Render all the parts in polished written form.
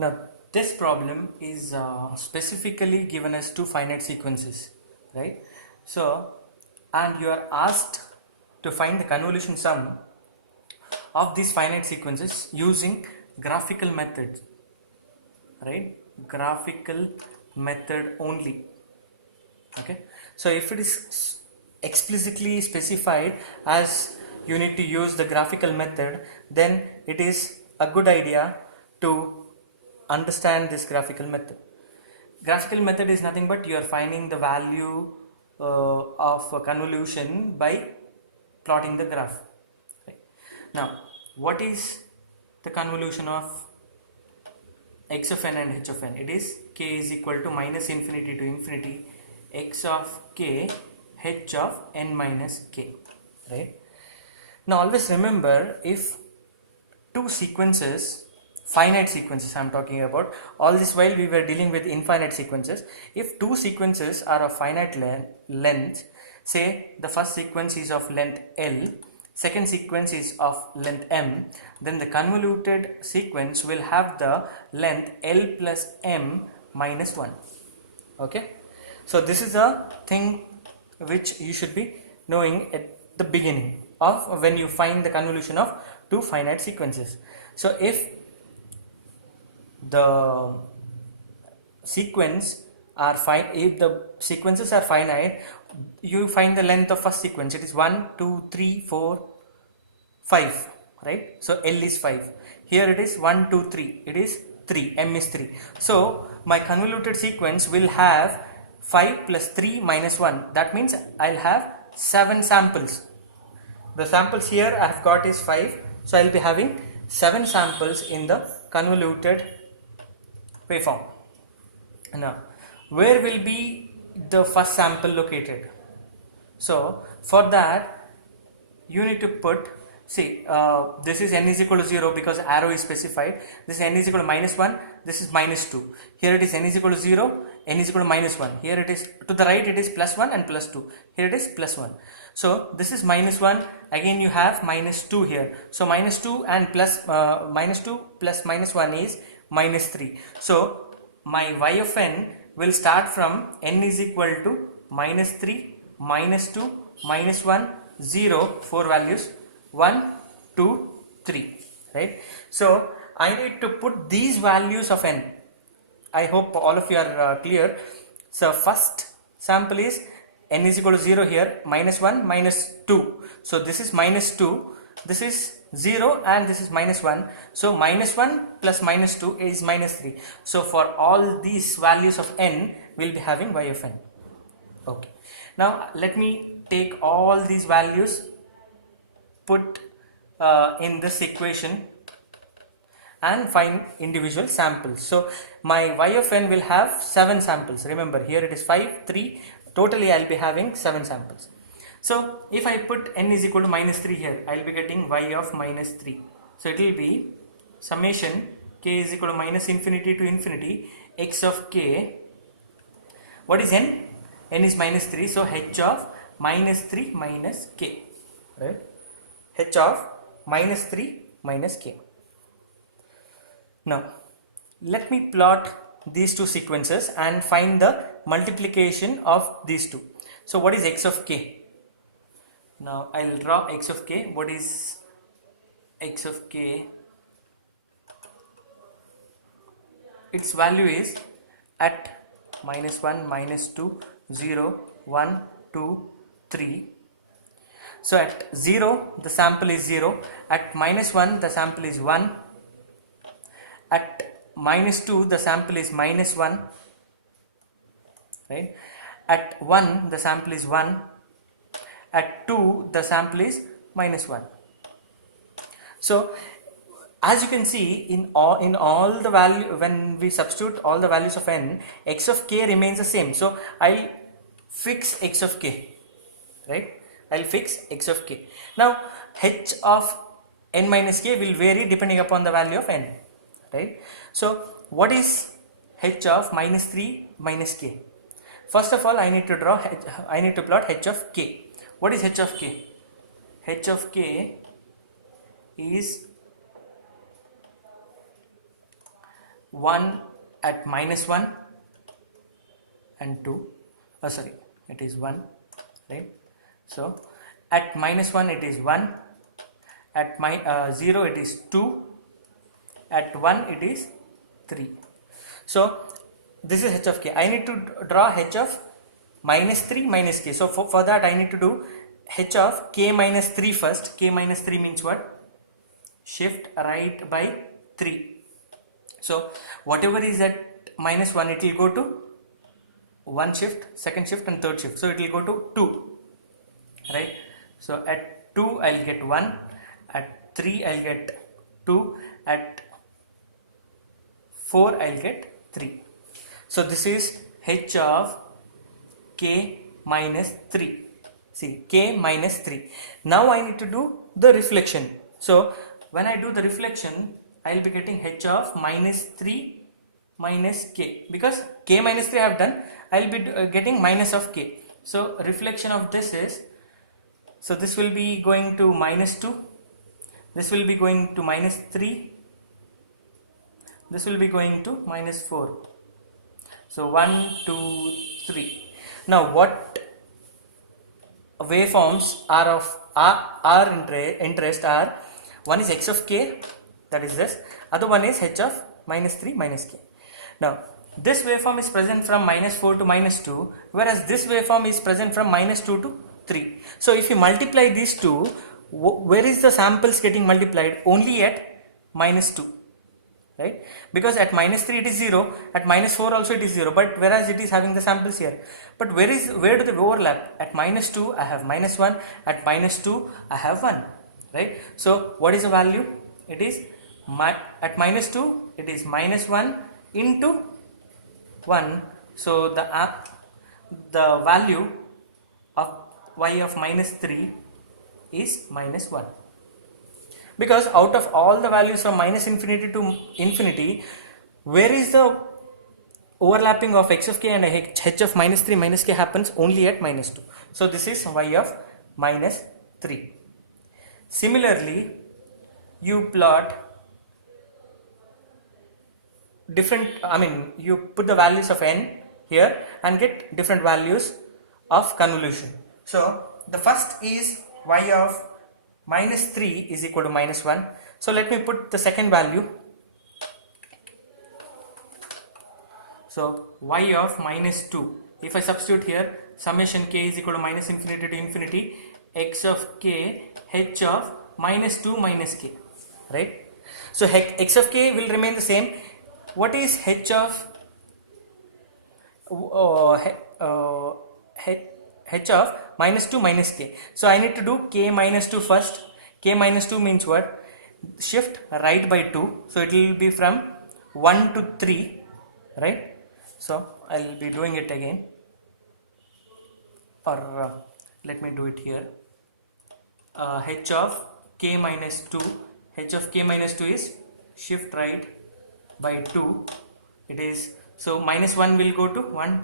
Now this problem is specifically given as two finite sequences, right? So, and you are asked to find the convolution sum of these finite sequences using graphical method, right? Graphical method only. Okay, so if it is explicitly specified as you need to use the graphical method, then it is a good idea to understand this graphical method. Graphical method is nothing but you are finding the value of a convolution by plotting the graph. Okay. Now, what is the convolution of x of n and h of n? It is k is equal to minus infinity to infinity x of k h of n minus k, right? Now always remember, if two sequences, finite sequences I am talking about, all this while we were dealing with infinite sequences. If two sequences are of finite length, say the first sequence is of length L, second sequence is of length M, then the convoluted sequence will have the length L plus M minus 1. Okay, so this is a thing which you should be knowing at the beginning of when you find the convolution of two finite sequences. So if the sequences are finite, you find the length of first sequence. It is 1, 2, 3, 4, 5, right? So L is 5. Here it is 1, 2, 3. It is 3. M is 3. So my convoluted sequence will have 5 plus 3 minus 1. That means I'll have 7 samples. The samples here I have got is 5. So I'll be having 7 samples in the convoluted waveform. Now, where will be the first sample located? So for that you need to put, see, this is n is equal to 0 because arrow is specified. This is n is equal to minus 1, this is minus 2. Here it is n is equal to 0, n is equal to minus 1. Here it is to the right, it is plus 1 and plus 2. Here it is plus 1. So this is minus 1, again you have minus 2 here. So minus 2 and plus minus 2 plus minus 1 is minus 3. So my y of n will start from n is equal to minus 3, minus 2, minus 1, 0, 4 values, 1, 2, 3, right? So I need to put these values of n. I hope all of you are clear. So first sample is n is equal to 0 here, minus 1, minus 2. So this is minus 2, this is 0 and this is minus 1. So minus 1 plus minus 2 is minus 3. So for all these values of n, we will be having y of n. Okay. Now let me take all these values, put in this equation and find individual samples. So my y of n will have 7 samples. Remember, here it is 5, 3, totally I will be having 7 samples. So if I put n is equal to minus 3 here, I will be getting y of minus 3. So it will be summation k is equal to minus infinity to infinity x of k. What is n? N is minus 3, so h of minus 3 minus k, right? H of minus 3 minus k. Now let me plot these two sequences and find the multiplication of these two. So what is x of k? Now I will draw x of k. What is x of k? Its value is at minus 1, minus 2, 0, 1, 2, 3. So at 0 the sample is 0, at minus 1 the sample is 1, at minus 2 the sample is minus 1, right? At 1 the sample is 1, at 2 the sample is minus 1. So as you can see, in all the value, when we substitute all the values of n, x of k remains the same. So I'll fix x of k, right? I'll fix x of k. Now h of n minus k will vary depending upon the value of n, right? So what is h of minus 3 minus k? First of all, I need to plot h of k. What is h of k? H of k is 1 at minus 1 and 2. Sorry, it is 1, right? So at minus 1 it is 1, at 0 it is 2, at 1 it is 3. So this is h of k. I need to draw h of minus 3 minus k. So for that I need to do h of k minus 3 first. K minus 3 means what? Shift right by 3. So whatever is at minus 1, it will go to 1 shift, second shift and third shift. So it will go to 2, right? So at 2 I'll get 1, at 3 I'll get 2, at 4 I'll get 3. So this is h of k minus 3. See, k minus 3. Now I need to do the reflection. So when I do the reflection, I'll be getting h of minus 3 minus k, because k minus 3 I have done. I'll be getting minus of k. So reflection of this is, so this will be going to minus 2, this will be going to minus 3, this will be going to minus 4. So 1, 2, 3. Now what waveforms are of our interest are, one is x of k, that is this, other one is h of minus 3 minus k. Now this waveform is present from minus 4 to minus 2, whereas this waveform is present from minus 2 to 3. So if you multiply these two, where is the samples getting multiplied? Only at minus 2, right? Because at minus 3 it is 0, at minus 4 also it is 0, but whereas it is having the samples here. But where do they overlap? At minus 2 I have minus 1, at minus 2 I have 1, right? So what is the value? It is at minus 2 it is minus 1 into 1. So the value of y of minus 3 is minus 1, because out of all the values from minus infinity to infinity, where is the overlapping of x of k and h of minus 3 minus k happens? Only at minus 2. So this is y of minus 3. Similarly, you plot different, you put the values of n here and get different values of convolution. So the first is y of minus 3 is equal to minus 1. So let me put the second value. So y of minus 2, if I substitute here, summation k is equal to minus infinity to infinity x of k h of minus 2 minus k, right? So x of k will remain the same. What is h of h of minus 2 minus k? So I need to do k minus 2 first. K minus 2 means what? Shift right by 2. So it will be from 1 to 3, right? So I will be doing it again, or let me do it here. H of k minus 2, h of k minus 2 is shift right by 2. It is, so minus 1 will go to 1,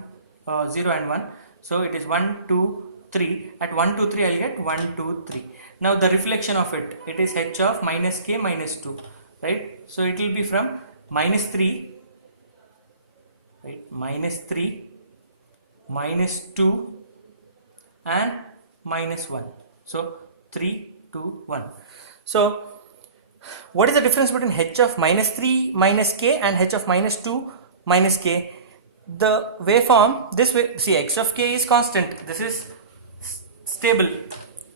0 and 1. So it is 1, 2, 3. At 1, 2, 3 I will get 1, 2, 3. Now the reflection of it is h of minus k minus 2, right? So it will be from minus 3, right? Minus 3, minus 2 and minus 1. So 3, 2, 1. So what is the difference between h of minus 3 minus k and h of minus 2 minus k? The waveform, this way, see, x of k is constant, this is stable,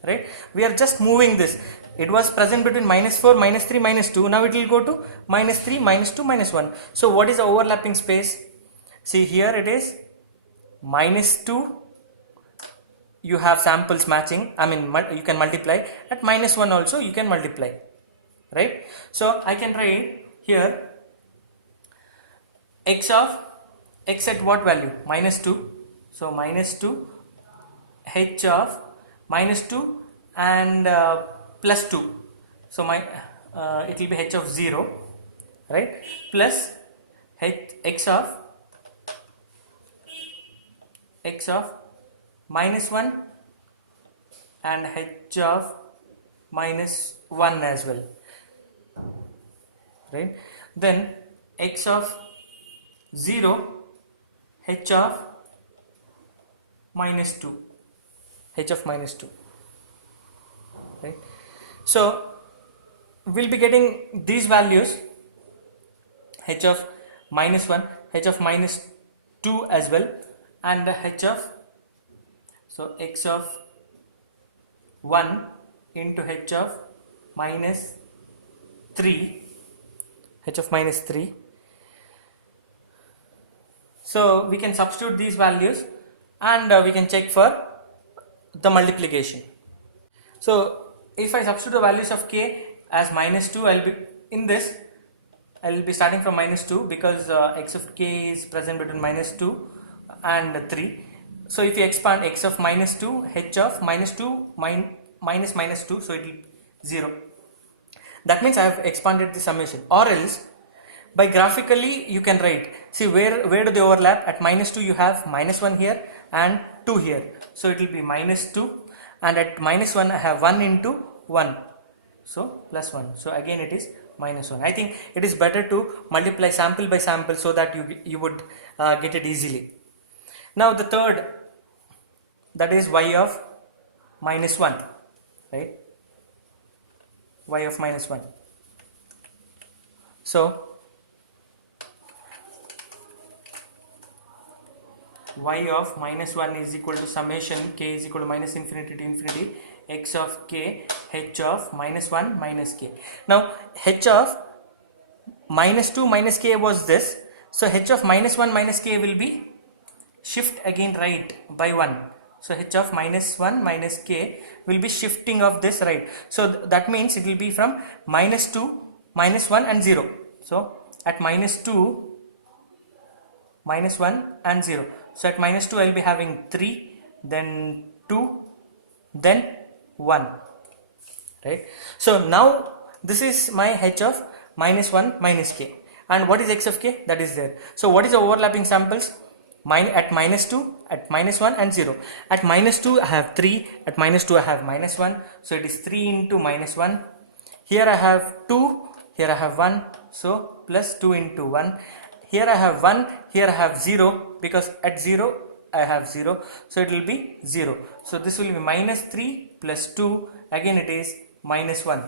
right? We are just moving this. It was present between minus 4, minus 3, minus 2. Now it will go to minus 3, minus 2, minus 1. So what is the overlapping space? See, here it is minus 2. You have samples matching. You can multiply. At minus 1 also you can multiply, right? So I can write here x at what value? Minus 2. So minus 2, h of minus 2 and plus 2. So it will be h of 0, right? Plus x of minus 1 and h of minus 1 as well, right? Then x of 0 h of minus 2, h of minus 2, right? So we'll be getting these values, h of minus 1, h of minus 2 as well, and the h of, so x of 1 into h of minus 3, h of minus 3. So we can substitute these values and we can check for the multiplication. So if I substitute the values of k as minus 2, I'll be in this, I'll be starting from minus 2 because x of k is present between minus 2 and 3. So if you expand x of minus 2, h of minus 2 minus minus 2, so it will be 0. That means I have expanded the summation. Or else by graphically you can write, see where do they overlap? At minus 2 you have minus 1 here and 2 here, so it will be minus 2, and at minus 1 I have 1 into 1, so plus 1, so again it is minus 1. I think it is better to multiply sample by sample so that you would get it easily. Now the third, that is y of minus 1, right? Y of minus 1. So y of minus 1 is equal to summation k is equal to minus infinity to infinity x of k h of minus 1 minus k. Now h of minus 2 minus k was this, so h of minus 1 minus k will be shift again right by 1. So h of minus 1 minus k will be shifting of this right. So that means it will be from minus 2, minus 1 and 0. So at minus 2, minus 1 and 0. So at minus 2 I will be having 3, then 2, then 1, right? So now this is my h of minus 1 minus k, and what is x of k? That is there. So what is the overlapping samples? At minus 2, at minus 1 and 0. At minus 2 I have 3, at minus 2 I have minus 1, so it is 3 into minus 1. Here I have 2, here I have 1, so plus 2 into 1. Here I have 1, here I have 0, because at 0 I have 0, so it will be 0. So this will be minus 3 plus 2, again it is minus 1.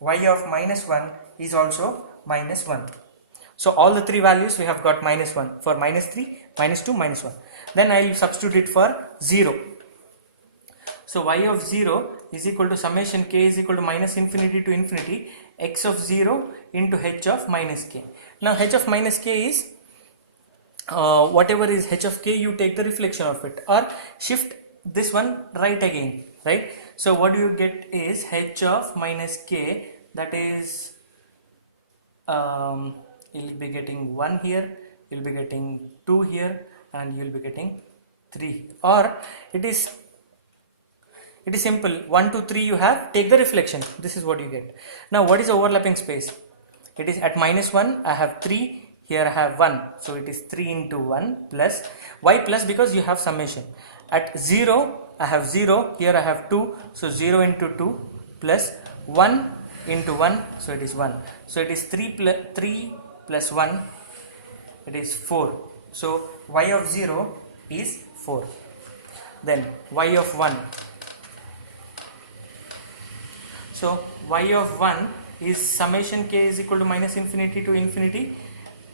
Y of minus 1 is also minus 1. So all the three values we have got minus 1 for minus 3, minus 2, minus 1. Then I will substitute it for 0. So y of 0 is equal to summation k is equal to minus infinity to infinity x of 0 into h of minus k. Now h of minus k is whatever is h of k, you take the reflection of it or shift this one right again, right? So what you get is h of minus k, that is you'll be getting 1 here, you'll be getting 2 here, and you'll be getting 3. Or it is simple, 1, 2, 3 you have, take the reflection, this is what you get. Now what is the overlapping space? It is at minus 1 I have 3, here I have 1, so it is 3 into 1 plus, why plus? Because you have summation. At 0 I have 0, here I have 2, so 0 into 2 plus 1 into 1, so it is 1. So it is 3 plus 1, it is 4. So y of 0 is 4. Then y of 1. So y of 1 is summation k is equal to minus infinity to infinity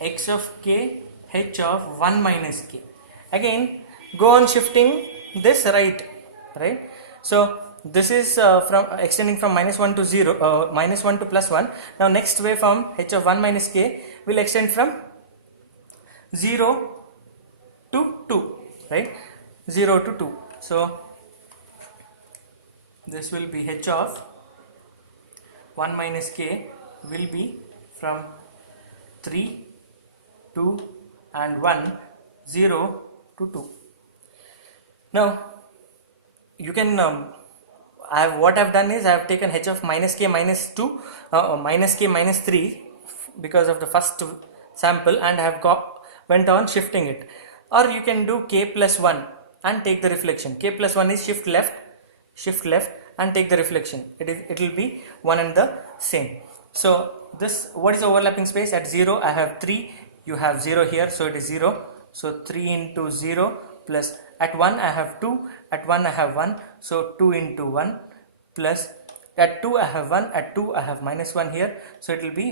x of k h of 1 minus k. Again go on shifting this right. So this is from extending from minus 1 to 0, minus 1 to plus 1. Now next waveform h of 1 minus k will extend from 0 to 2, right? 0 to 2. So this will be h of 1 minus k will be from 3, 2 and 1, 0 to 2. Now you can what I've done is I have taken h of minus k minus 2, minus k minus 3 because of the first sample, and I have went on shifting it. Or you can do k plus 1 and take the reflection. K plus 1 is shift left and take the reflection. It will be one and the same. So this, what is the overlapping space? At 0 I have 3, you have 0 here, so it is 0. So 3 into 0 plus at 1 I have 2, at 1 I have 1, so 2 into 1 plus at 2 I have 1, at 2 I have minus 1 here, so it will be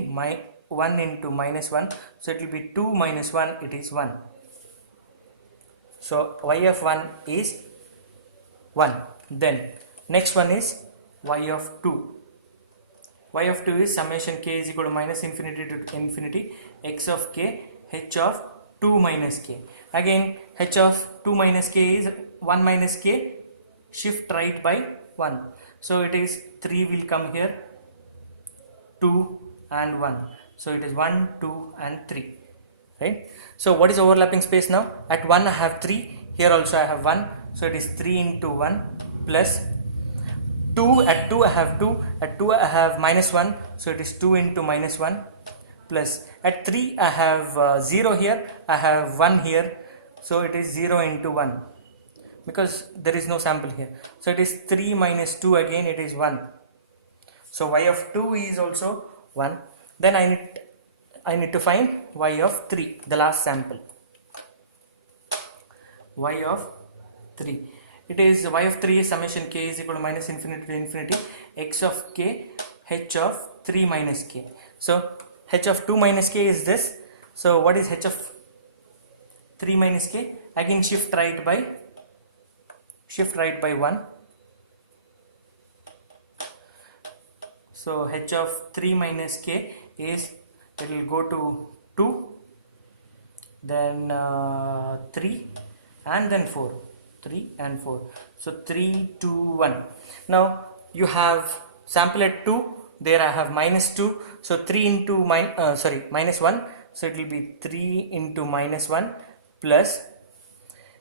1 into minus 1, so it will be 2 minus 1, it is 1. So y of 1 is 1. Then next one is y of 2. Y of 2 is summation k is equal to minus infinity to infinity x of k h of 2 minus k. Again h of 2 minus k is 1 minus k, shift right by 1. So it is 3 will come here, 2 and 1. So it is 1, 2 and 3. Right? So what is overlapping space now? At 1 I have 3, here also I have 1. So it is 3 into 1 plus 2, at 2 I have 2, at 2 I have minus 1, so it is 2 into minus 1 plus at 3 I have 0 here, I have 1 here, so it is 0 into 1 because there is no sample here. So it is 3 minus 2, again it is 1. So y of 2 is also 1. Then I need to find y of 3, the last sample. Y of 3. It is y of 3 is summation k is equal to minus infinity to infinity x of k h of 3 minus k. So h of 2 minus k is this. So what is h of 3 minus k? Again shift right by 1. So h of 3 minus k is, it will go to 2, then 3 and then 4. 3 and 4. So 3, 2, 1. Now you have sample at 2, there I have minus 2. So 3 into minus 1. So it will be 3 into minus 1 plus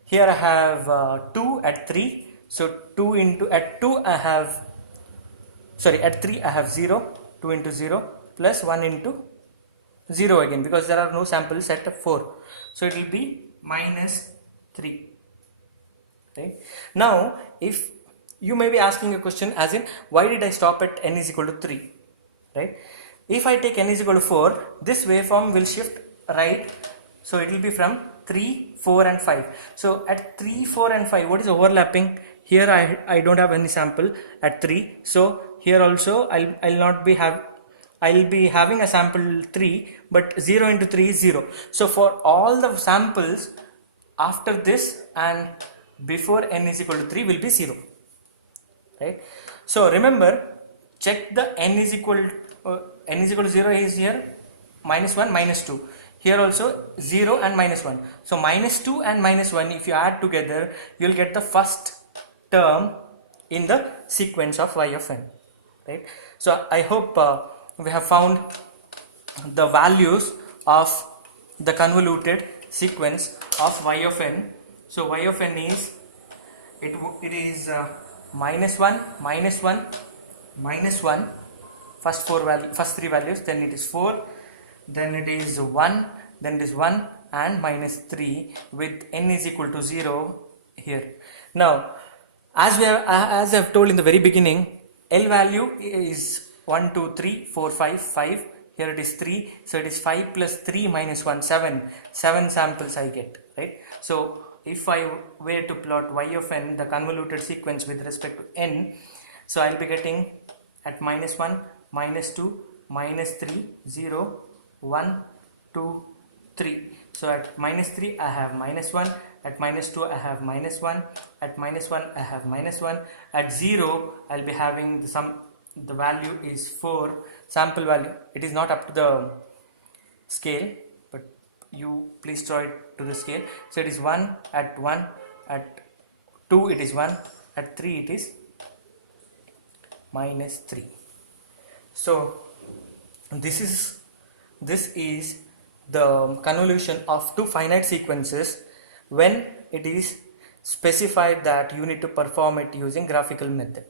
here I have 2 at 3. So 2 into at 2 I have at 3 I have 0, 2 into 0 plus 1 into 0 again because there are no samples at 4. So it will be minus 3. Right? Now if you may be asking a question as in why did I stop at n is equal to 3, right? If I take n is equal to 4, this waveform will shift right, so it will be from 3, 4 and 5. So at 3, 4 and 5 what is overlapping? Here I don't have any sample at 3, so here also I'll be having a sample 3, but 0 into 3 is 0. So for all the samples after this and before n is equal to 3 will be 0, right? So remember, check the n is equal to 0 is here minus 1, minus 2. Here also 0 and minus 1. So minus 2 and minus 1, if you add together, you will get the first term in the sequence of y of n, right? So I hope we have found the values of the convoluted sequence of y of n. So y of n is minus 1, minus 1, minus 1, first 3 values, then it is 4, then it is 1, then it is 1 and minus 3 with n is equal to 0 here. Now as I have told in the very beginning, L value is 1, 2, 3, 4, 5, 5. Here it is 3, so it is 5 plus 3 minus 1, 7 samples I get, right? So if I were to plot y of n, the convoluted sequence with respect to n, so I'll be getting at minus 1, minus 2, minus 3, 0, 1, 2, 3. So at minus 3 I have minus 1, at minus 2 I have minus 1, at minus 1 I have minus 1, at 0 I'll be having the value is 4, sample value. It is not up to the scale, but you please draw it to the scale. So it is 1, at 2 it is 1, at 3 it is minus 3. So this is the convolution of two finite sequences when it is specified that you need to perform it using graphical method.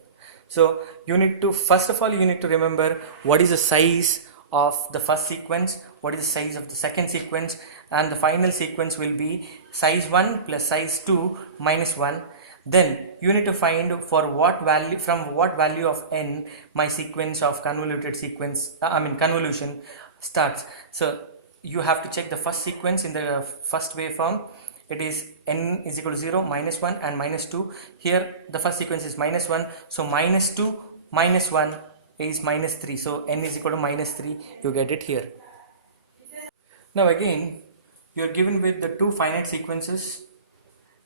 So you need to, first of all, you need to remember what is the size of the first sequence, what is the size of the second sequence, and the final sequence will be size 1 plus size 2 minus 1. Then you need to find for what value, from what value of n my sequence of convolution starts. So you have to check the first sequence in the first waveform. It is n is equal to 0, minus 1 and minus 2. Here the first sequence is minus 1, so minus 2 minus 1 is minus 3, so n is equal to minus 3, you get it here. Now again you are given with the two finite sequences.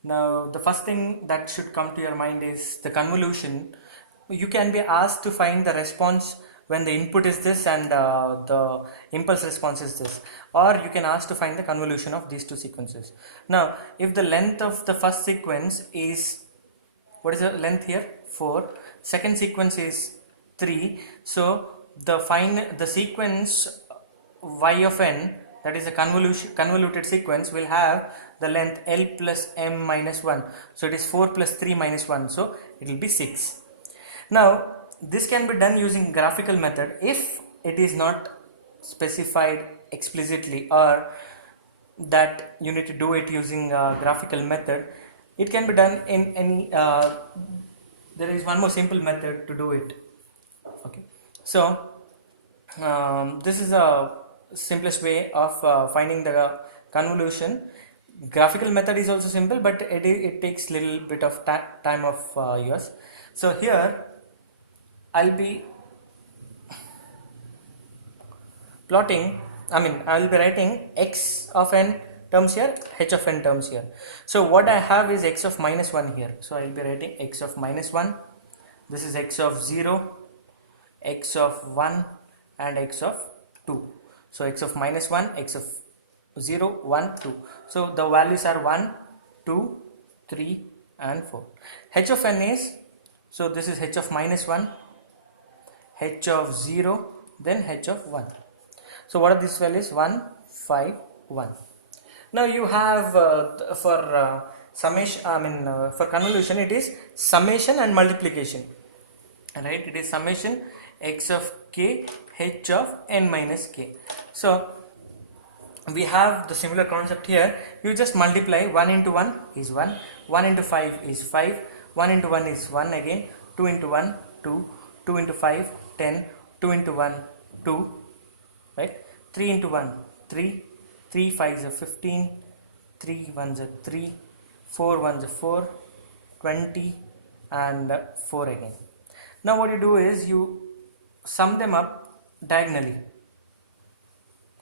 Now the first thing that should come to your mind is the convolution. You can be asked to find the response when the input is this and the impulse response is this, or you can ask to find the convolution of these two sequences. Now if the length of the first sequence is, what is the length here? 4. Second sequence is 3. So the sequence y of n, that is a convoluted sequence, will have the length L plus m minus 1. So it is 4 plus 3 minus 1, so it will be 6. Now this can be done using graphical method if it is not specified explicitly, or that you need to do it using graphical method. It can be done in any there is one more simple method to do it. Okay, so this is a simplest way of finding the convolution. Graphical method is also simple, but it takes little bit of time of yours. So here I'll be plotting, I'll be writing x of n terms here, h of n terms here. So what I have is x of minus 1 here. So I'll be writing x of minus 1. This is x of 0, x of 1 and x of 2. So x of minus 1, x of 0, 1, 2. So the values are 1, 2, 3 and 4. H of n is, so this is h of minus 1, h of 0, then h of 1. So what are these values? 1, 5, 1. Now you have for summation, for convolution it is summation and multiplication, right? It is summation x of k, h of n minus k. So we have the similar concept here. You just multiply. 1 into 1 is 1, 1 into 5 is 5, 1 into 1 is 1 again, 2 into 1 2, 2 into 5 10, 2 into 1 2, right? 3 into 1 3, 3 5s are 15, 3 1s are 3, 4 1s are 4, 20 and 4 again. Now what you do is you sum them up diagonally,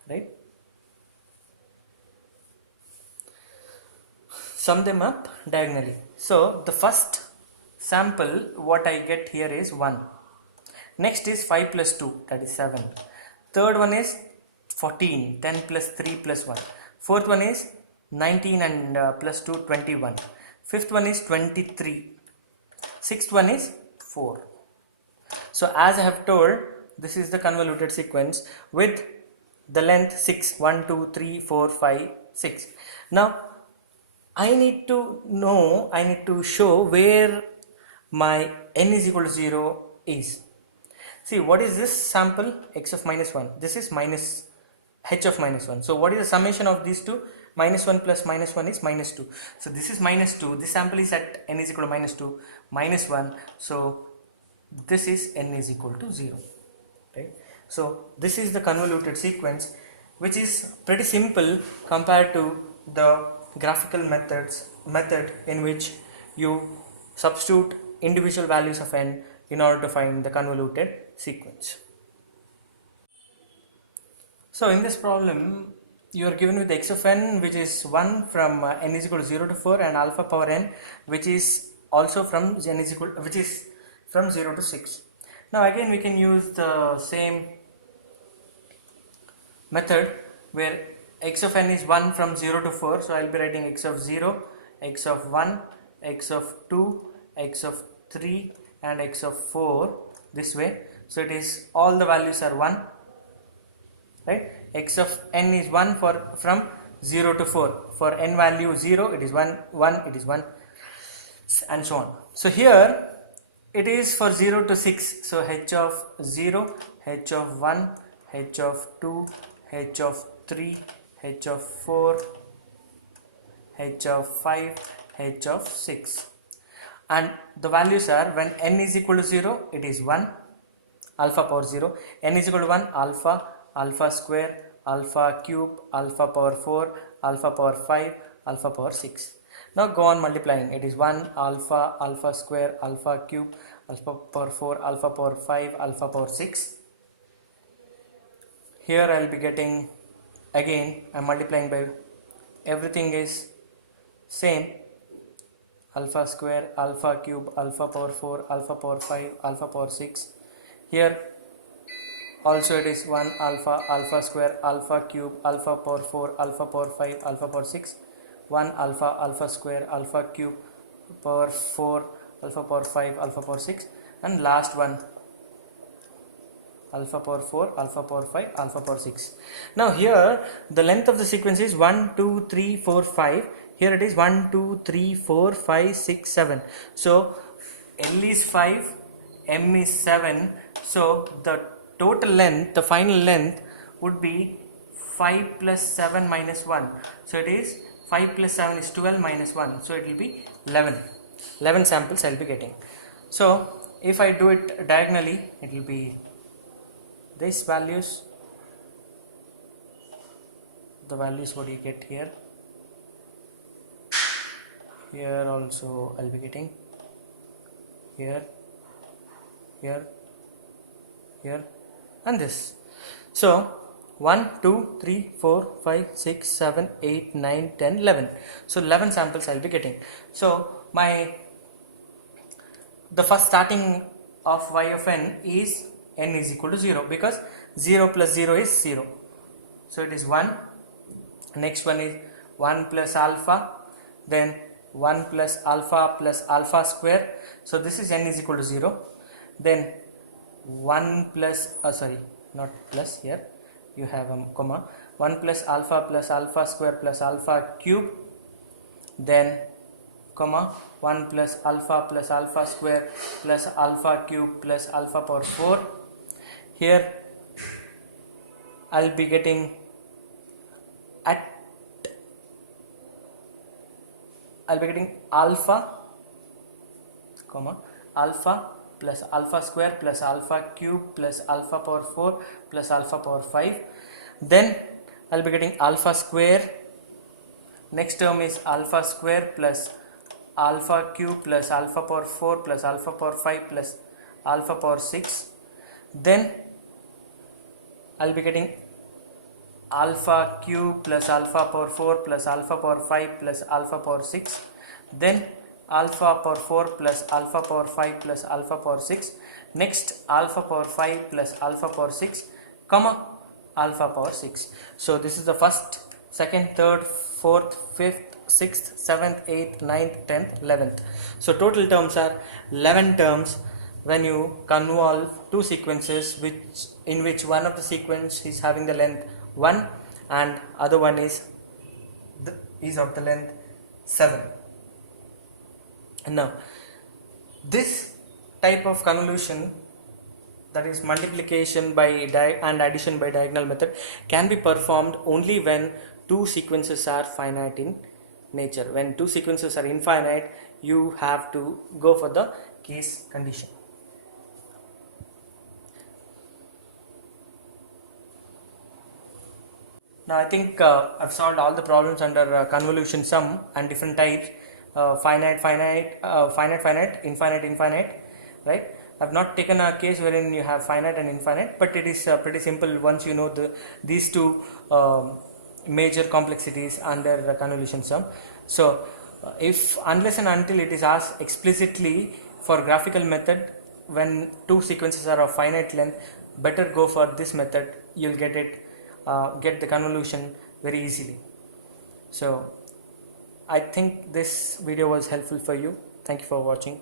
right? Sum them up diagonally. So the first sample what I get here is 1. Next is 5 plus 2, that is 7. Third one is 14, 10 plus 3 plus 1. Fourth one is 19 and plus 2, 21. Fifth one is 23. Sixth one is 4. So as I have told, this is the convoluted sequence with the length 6, 1, 2, 3, 4, 5, 6. Now I need to show where my n is equal to 0 is. See, what is this sample? X of minus 1. This is minus h of minus 1. So what is the summation of these two? Minus 1 plus minus 1 is minus 2. So this is minus 2. This sample is at n is equal to minus 2, minus 1. So this is n is equal to 0. Right? So this is the convoluted sequence, which is pretty simple compared to the graphical method in which you substitute individual values of n in order to find the convoluted sequence. So in this problem you are given with x of n, which is 1 from n is equal to 0 to 4, and alpha power n, which is also from n is equal, which is from 0 to 6. Now again we can use the same method where x of n is 1 from 0 to 4. So I will be writing x of 0, x of 1, x of 2, x of 3 and x of 4 this way. So it is all the values are 1, right? X of n is 1 from 0 to 4. For n value 0 it is 1, 1 it is 1 and so on. So here it is for 0 to 6. So h of 0, h of 1, h of 2, h of 3, h of 4, h of 5, h of 6, and the values are when n is equal to 0 it is 1, alpha power 0, n is equal to 1 alpha, alpha square, alpha cube, alpha power 4, alpha power 5, alpha power 6. Now go on multiplying. It is 1 alpha, alpha square, alpha cube, alpha power 4, alpha power 5, alpha power 6. Here I will be getting, again I am multiplying by, everything is same, alpha square, alpha cube, alpha power 4, alpha power 5, alpha power 6. Here also it is 1 alpha, alpha square, alpha cube, alpha power 4, alpha power 5, alpha power 6. 1 alpha, alpha square, alpha cube, power 4, alpha power 5, alpha power 6. And last one, alpha power 4, alpha power 5, alpha power 6. Now here the length of the sequence is 1, 2, 3, 4, 5. Here it is 1, 2, 3, 4, 5, 6, 7. So L is 5, M is 7. So the total length, the final length would be 5 plus 7 minus 1. So it is 5 plus 7 is 12 minus 1. So it will be 11. 11 samples I will be getting. So if I do it diagonally, it will be these values. The values what you get here. Here also I will be getting. Here, here, here, and this. So 1, 2, 3, 4, 5, 6, 7, 8, 9, 10, 11. So 11 samples I will be getting. So the first starting of y of n is n is equal to 0, because 0 plus 0 is 0. So it is 1. Next one is 1 plus alpha, then 1 plus alpha square. So this is n is equal to 0. Then 1 plus, not plus, here you have a comma, 1 plus alpha square plus alpha cube, then comma 1 plus alpha square plus alpha cube plus alpha power 4. Here I'll be getting alpha, comma alpha plus alpha square plus alpha cube plus alpha power 4 plus alpha power 5. Then I'll be getting alpha square. Next term is alpha square plus alpha cube plus alpha power 4 plus alpha power 5 plus alpha power 6. Then I'll be getting alpha cube plus alpha power 4 plus alpha power 5 plus alpha power 6. Then alpha power 4 plus alpha power 5 plus alpha power 6. Next alpha power 5 plus alpha power 6, comma alpha power 6. So this is the first, second, third, fourth, fifth, 6th, 7th, 8th, 9th, 10th, 11th. So total terms are 11 terms when you convolve two sequences in which one of the sequence is having the length 1 and other one is of the length 7. Now this type of convolution, that is multiplication by and addition by diagonal method, can be performed only when two sequences are finite in nature. When two sequences are infinite, you have to go for the case condition. Now I think I've solved all the problems under convolution sum and different types, finite, infinite, right? I've not taken a case wherein you have finite and infinite, but it is pretty simple once you know these two major complexities under convolution sum. So if unless and until it is asked explicitly for graphical method, when two sequences are of finite length, better go for this method. You'll get the convolution very easily. So I think this video was helpful for you. Thank you for watching.